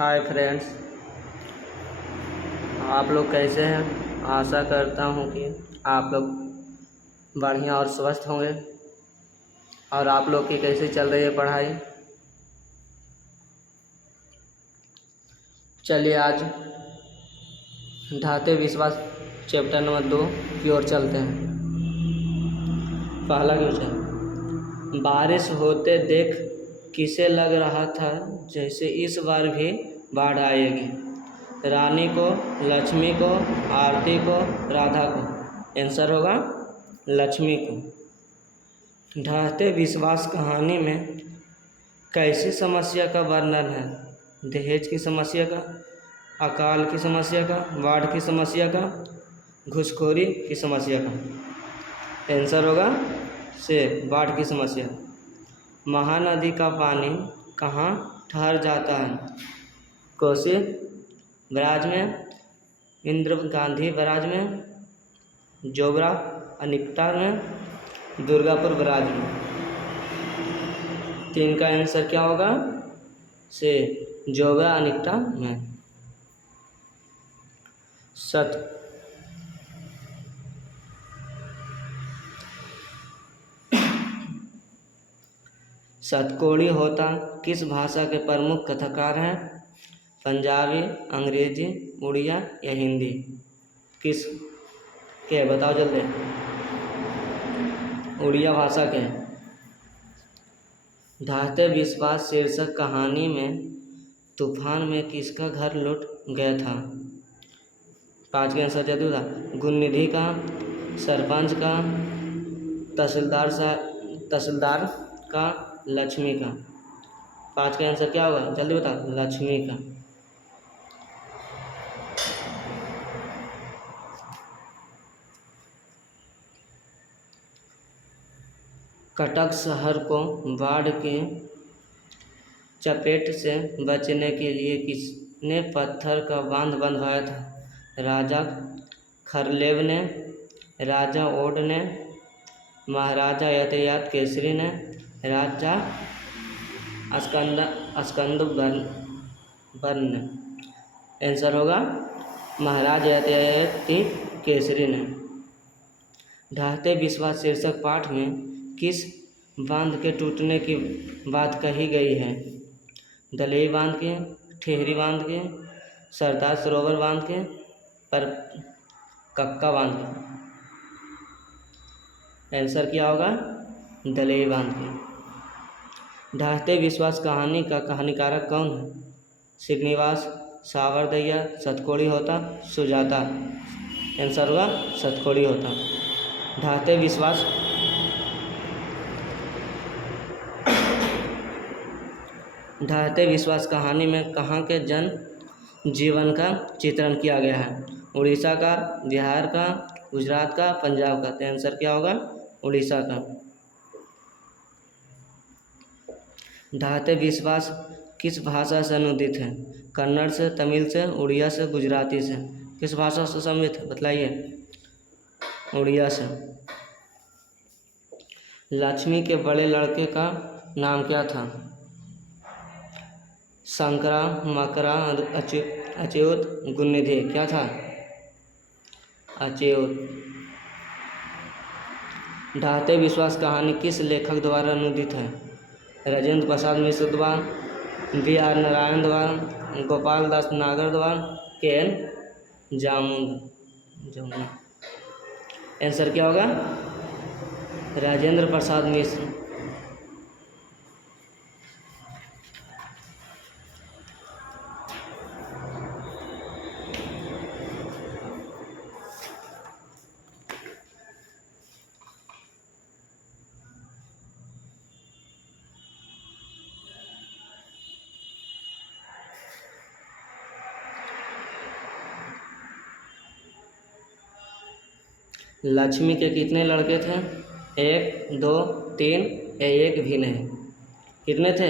Hi friends, आप लोग कैसे हैं। आशा करता हूँ कि आप लोग बढ़िया और स्वस्थ होंगे। और आप लोग की कैसे चल रही है पढ़ाई। चलिए आज ढाते विश्वास चैप्टर नंबर 2 की ओर चलते हैं। पहला क्वेश्चन, बारिश होते देख किसे लग रहा था जैसे इस बार भी बाढ़ आएगी। रानी को, लक्ष्मी को, आरती को, राधा को। आंसर होगा लक्ष्मी को। ढहते विश्वास कहानी में कैसी समस्या का वर्णन है। दहेज की समस्या का, अकाल की समस्या का, बाढ़ की समस्या का, घूसखोरी की समस्या का। आंसर होगा से बाढ़ की समस्या। महानदी का पानी कहाँ ठहर जाता है। कोसी बराज में, इंदिरा गांधी बराज में, जोबरा अनिकटा में, दुर्गापुर बराज में। 3 का आंसर क्या होगा से जोबरा अनिकटा में। शतकोड़ी होता किस भाषा के प्रमुख कथाकार हैं। पंजाबी, अंग्रेजी, उड़िया या हिंदी। किस के बताओ जल्दी। उड़िया भाषा के। ढहते विश्वास शीर्षक कहानी में तूफान में किसका घर लुट गया था। 5 के आंसर जल्दी था। गुणनिधि का, सरपंच का, तहसीलदार का, लक्ष्मी का। 5 का आंसर क्या होगा जल्दी बता। लक्ष्मी का। कटक शहर को बाढ़ के चपेट से बचने के लिए किसने पत्थर का बांध बंधवाया था। राजा खरलेव ने, राजा ओड ने, महाराजा यातायात केसरी ने, राजा अस्कंदवर्म ने। आंसर होगा महाराजा यातायात केसरी ने। ढहते विश्वास शीर्षक पाठ में किस बांध के टूटने की बात कही गई है। दलेई बांध के, ठेहरी बांध के, सरदार सरोवर बांध के, पर कक्का बांध के। आंसर क्या होगा दलेई बांध के। ढहते विश्वास कहानी का कहानीकारक कौन है। श्रीनिवास, सावरदैया, शतकोड़ी होता, सुजाता। आंसर होगा शतकोड़ी होता। ढहते विश्वास कहानी में कहाँ के जन जीवन का चित्रण किया गया है। उड़ीसा का, बिहार का, गुजरात का, पंजाब का। तो आंसर क्या होगा उड़ीसा का। ढहते विश्वास किस भाषा से अनुदित है। कन्नड़ से, तमिल से, उड़िया से, गुजराती से। किस भाषा से सम्मिलित है बतलाइए। उड़िया से। लक्ष्मी के बड़े लड़के का नाम क्या था। शंकरा, मकरा, अच्युत, गुणनिधि। क्या था अच्युत। ढहते विश्वास कहानी किस लेखक द्वारा अनुदित है। राजेंद्र प्रसाद मिश्र द्वारा, B.R. नारायण द्वारा, गोपाल दास नागर द्वारा, K.N. जामुन। आंसर क्या होगा राजेंद्र प्रसाद मिश्र। लक्ष्मी के कितने लड़के थे। 1, 2, 3 या 1 भी नहीं। कितने थे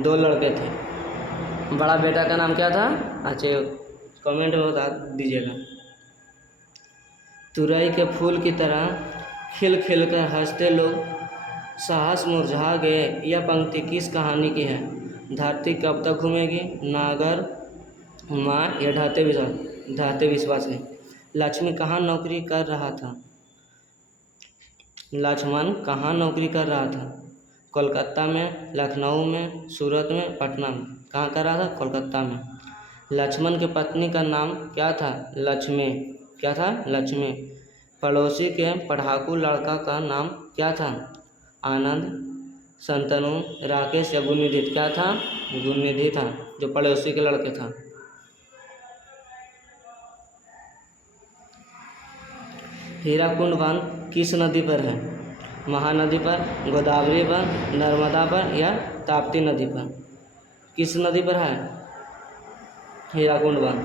2 लड़के थे। बड़ा बेटा का नाम क्या था अच्युत। कमेंट में बता दीजिएगा। तुरई के फूल की तरह खिल खिल कर हंसते लोग साहस मुरझा गए। यह पंक्ति किस कहानी की है। धरती कब तक घूमेगी, नागर, माँ या ढाते विश्वास है। लक्ष्मी कहाँ नौकरी कर रहा था, लक्ष्मण कहाँ नौकरी कर रहा था, कोलकाता में, लखनऊ में, सूरत में, पटना में। कहाँ कर रहा था, कोलकाता में। लक्ष्मण की पत्नी का नाम क्या था, लक्ष्मी। क्या था, लक्ष्मी। पड़ोसी के पढ़ाकू लड़का का नाम क्या था, आनंद, संतनु, राकेश या गुणनिधि। क्या था, गुणनिधि था, जो पड़ोसी के लड़के था। हीराकुंड बांध किस नदी पर है, महानदी पर, गोदावरी पर, नर्मदा पर या ताप्ती नदी पर। किस नदी पर है हीराकुंड बांध,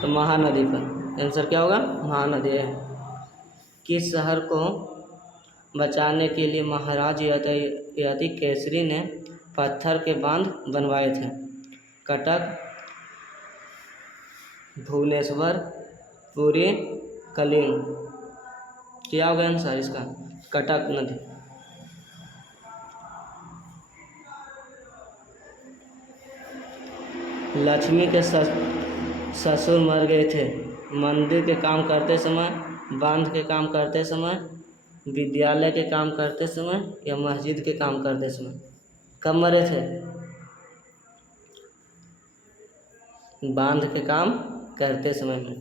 तो महानदी पर। आंसर क्या होगा, महानदी है। किस शहर को बचाने के लिए महाराज यदि केसरी ने पत्थर के बांध बनवाए थे, कटक, भुवनेश्वर, पुरी, कलिंग। क्या होगा आंसर इसका, कटक नदी। लक्ष्मी के ससुर मर गए थे, मंदिर के काम करते समय, बांध के काम करते समय, विद्यालय के काम करते समय या मस्जिद के काम करते समय। कब मरे थे, बांध के काम करते समय में।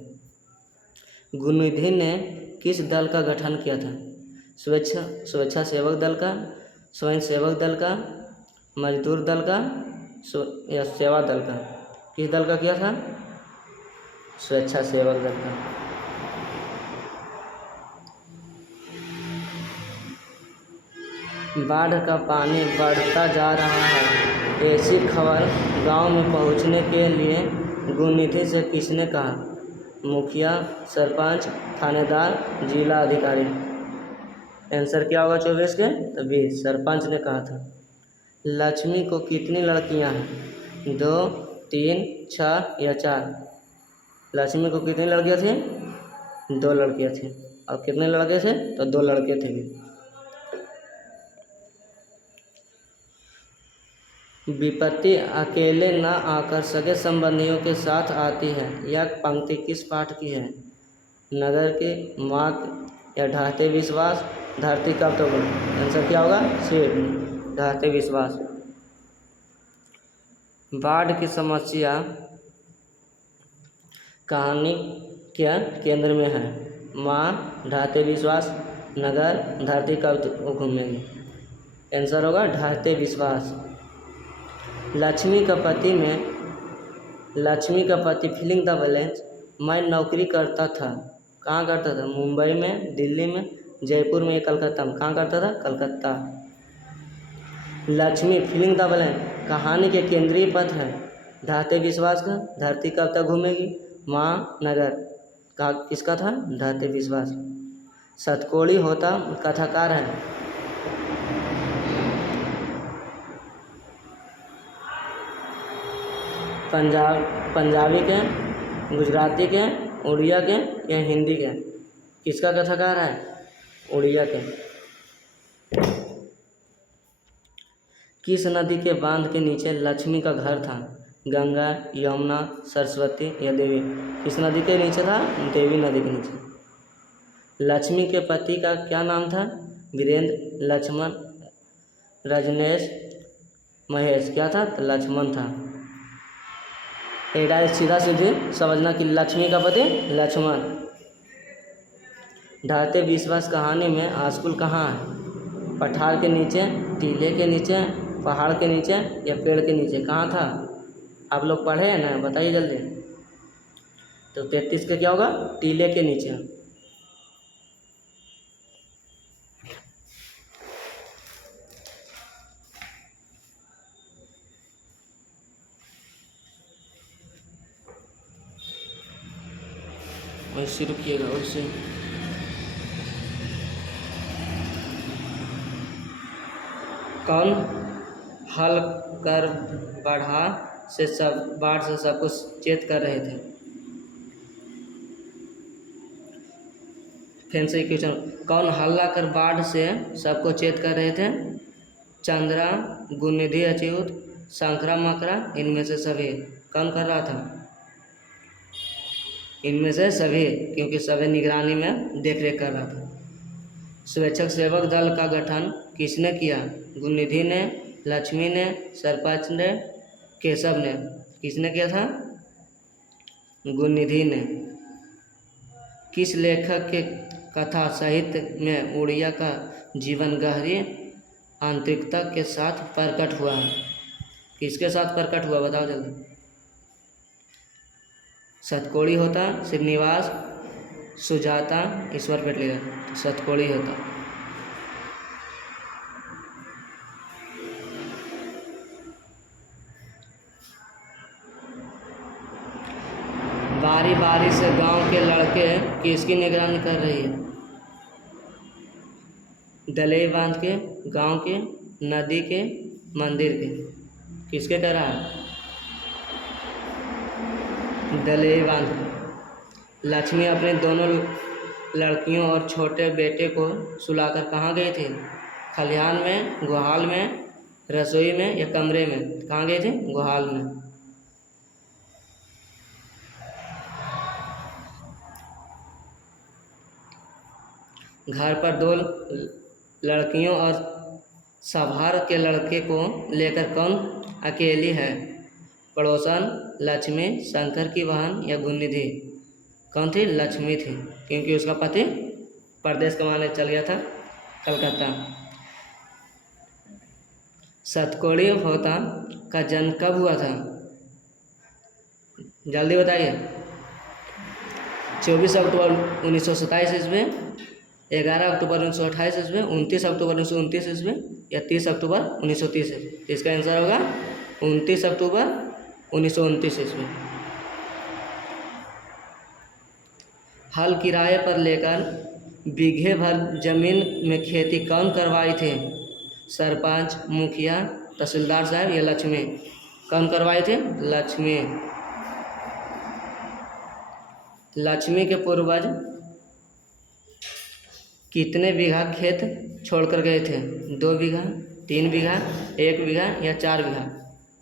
गुणनिधि ने किस दल का गठन किया था, स्वेच्छासेवक दल का, स्वयंसेवक दल का, मजदूर दल का या सेवा दल का। किस दल का किया था, स्वेच्छासेवक दल का। बाढ़ का पानी बढ़ता जा रहा है, ऐसी खबर गांव में पहुंचने के लिए गुणनिधि से किसने कहा, मुखिया, सरपंच, थानेदार, जिला अधिकारी। आंसर क्या होगा 24 के, तो 20, सरपंच ने कहा था। लक्ष्मी को कितनी लड़कियां हैं, 2, 3, 6 या 4। लक्ष्मी को कितनी लड़कियां थी, 2 लड़कियां थी। और कितने लड़के थे, तो 2 लड़के थे भी। विपत्ति अकेले न आकर सगे संबंधियों के साथ आती है, यह पंक्ति किस पाठ की है, नगर की, माँ या ढाते विश्वास, धरती कब तक घूमेगी। आंसर क्या होगा, शेर, ढाते विश्वास। बाढ़ की समस्या कहानी के केंद्र में है, माँ, ढाते विश्वास, नगर, धरती कब तक घूमेगी। आंसर होगा ढाते विश्वास। लक्ष्मी का पति फिलिंग द बैलेंस, मैं नौकरी करता था। कहाँ करता था, मुंबई में, दिल्ली में, जयपुर में या कलकत्ता में। कहाँ करता था, Calcutta. Lakshmi filling the balance कहानी के केंद्रीय पद है, ढाते विश्वास का, धरती कब तक घूमेगी, माँ, नगर। का किसका था, ढाते विश्वास। शतकोड़ी होता कथाकार है, पंजाबी के, गुजराती के, उड़िया के या हिंदी के। किसका कथाकार है, उड़िया के। किस नदी के बांध के नीचे लक्ष्मी का घर था, गंगा, यमुना, सरस्वती या देवी। किस नदी के नीचे था, देवी नदी के नीचे। लक्ष्मी के पति का क्या नाम था, वीरेंद्र, लक्ष्मण, रजनेश, महेश। क्या था, तो लक्ष्मण था। एक डायरेक्ट सीधा सीधे समझना कि लक्ष्मी का पति लक्ष्मण। ढाते विश्वास कहानी में आस्कुल कहाँ है, पठार के नीचे, टीले के नीचे, पहाड़ के नीचे या पेड़ के नीचे। कहाँ था, आप लोग पढ़े हैं ना, बताइए जल्दी। तो 33 का क्या होगा, टीले के नीचे। वैसे रुकिएगा, वैसे कौन हल कर बाढ़ से सबको चेत कर रहे थे। फिर से क्वेश्चन, कौन हल्ला कर बाढ़ से सबको चेत कर रहे थे, चंद्रा, गुणनिधि, अच्युत, शंकरा मकरा इनमें से सभी। कौन कर रहा था? इनमें से सभी, क्योंकि सभी निगरानी में देख रेख कर रहा था। स्वेच्छक सेवक दल का गठन किसने किया? गुणनिधि ने, लक्ष्मी ने, सरपंच ने, केशव ने। किसने किया था? गुणनिधि ने। किस लेखक के कथा साहित्य में उड़िया का जीवन गहरी आंतरिकता के साथ प्रकट हुआ है? किसके साथ प्रकट हुआ, बताओ जल्दी। सतकोड़ी होता, श्रीनिवास, सुजाता, ईश्वर पेटलिया। सतकोड़ी होता। बारी बारी से गांव के लड़के किसकी निगरानी कर रही है? दलेई बांध के, गांव के, नदी के, मंदिर के। किसके कर रहा है? दलेई बांध के। लक्ष्मी अपने दोनों लड़कियों और छोटे बेटे को सुलाकर कहाँ गई थी? खलिहान में, गुहाल में, रसोई में या कमरे में? कहाँ गई थी? गुहाल में। घर पर दो लड़कियों और सभार के लड़के को लेकर कौन अकेली है? पड़ोसन, लक्ष्मी, शंकर की बहन या गुणनिधि? कौन थी? लक्ष्मी थी, क्योंकि उसका पति परदेश कमाने चल गया था, कलकत्ता। सतकोड़ी होता का जन्म कब हुआ था? जल्दी बताइए। 24 अक्टूबर 1927 ईस्वी, 11 अक्टूबर 1928 ईस्वी, 29 अक्टूबर 1929 ईस्वी या 30 अक्टूबर 1930 ईस्वी? इसका आंसर होगा 29 अक्टूबर 1929 ईस्वी। हल किराए पर लेकर बीघे भर जमीन में खेती कौन करवाई थी? सरपंच, मुखिया, तहसीलदार साहब या लक्ष्मी? कौन करवाई थी? लक्ष्मी। लक्ष्मी के पूर्वज कितने बीघा खेत छोड़कर गए थे? 2 बीघा, 3 बीघा, 1 बीघा या 4 बीघा?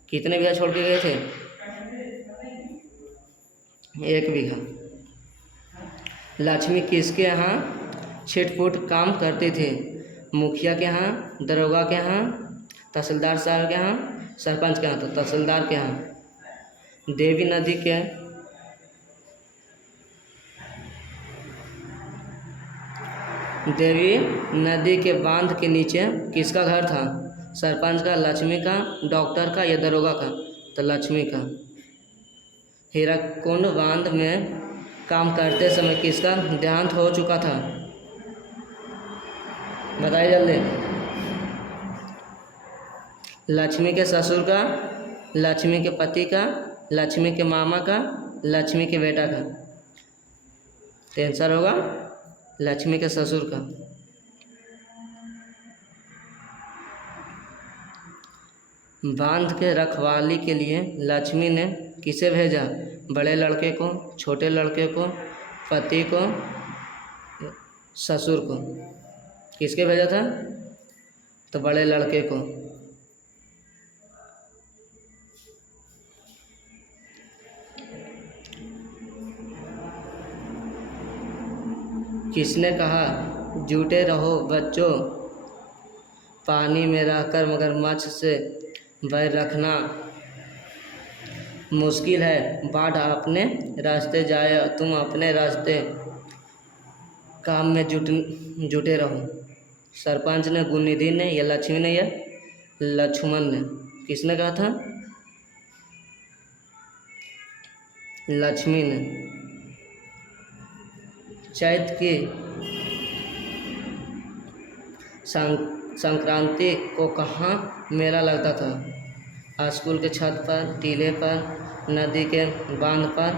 कितने बीघा छोड़ के गए थे? 1 बीघा। लक्ष्मी किसके यहाँ छिटपुट काम करती थी? मुखिया के यहाँ, दरोगा के यहाँ, तहसीलदार साहब के यहाँ, सरपंच के यहाँ? तो तहसीलदार के यहाँ। देवी नदी के बांध के नीचे किसका घर था? सरपंच का, लक्ष्मी का, डॉक्टर का या दरोगा का? तो लक्ष्मी का। हीराकुंड बांध में काम करते समय किसका देहांत हो चुका था? बताइए जल्दी। लक्ष्मी के ससुर का, लक्ष्मी के पति का, लक्ष्मी के मामा का, लक्ष्मी के बेटा का? तो आंसर होगा लक्ष्मी के ससुर का। बांध के रखवाली के लिए लक्ष्मी ने किसे भेजा? बड़े लड़के को, छोटे लड़के को, पति को, ससुर को? किसके भेजा था? तो बड़े लड़के को। किसने कहा जुटे रहो बच्चों, पानी में रहकर मगरमच्छ से बैर रखना मुश्किल है, बाढ़ अपने रास्ते जाए, तुम अपने रास्ते काम में जुटे रहो? सरपंच ने, गुणनिधि ने या लक्ष्मी ने या लक्ष्मण ने? किसने कहा था? लक्ष्मी ने। चैत की संक्रांति को कहाँ मेला लगता था? स्कूल के छत पर, टीले पर, नदी के बांध पर,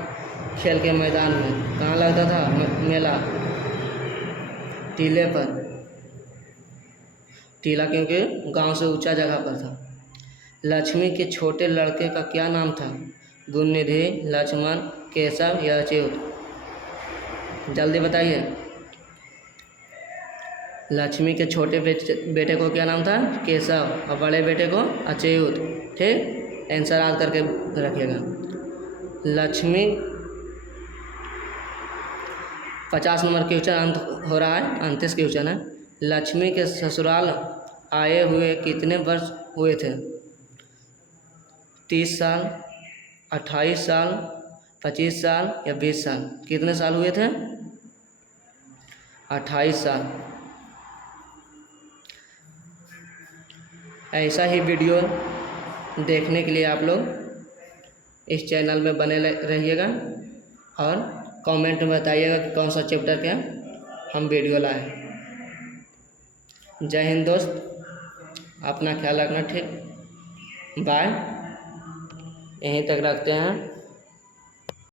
खेल के मैदान में? कहाँ लगता था मेला? टीले पर। टीला क्योंकि गांव से ऊंचा जगह पर था। लक्ष्मी के छोटे लड़के का क्या नाम था? गुणनिधि, लक्ष्मण, केशव या अच्युत? जल्दी बताइए। लक्ष्मी के छोटे बेटे को क्या नाम था? केशव, और बड़े बेटे को अच्युत। ठीक। आंसर याद करके रखिएगा। लक्ष्मी 50 नंबर क्वेश्चन अंत हो रहा है, 29 क्वेश्चन है। लक्ष्मी के ससुराल आए हुए कितने वर्ष हुए थे? 30 साल, 28 साल, 25 साल या 20 साल? कितने साल हुए थे? 28 साल। ऐसा ही वीडियो देखने के लिए आप लोग इस चैनल में बने रहिएगा और कमेंट में बताइएगा कि कौन सा चैप्टर के हम वीडियो लाएं। जय हिंद दोस्त, अपना ख्याल रखना, ठीक, बाय। यहीं तक रखते हैं।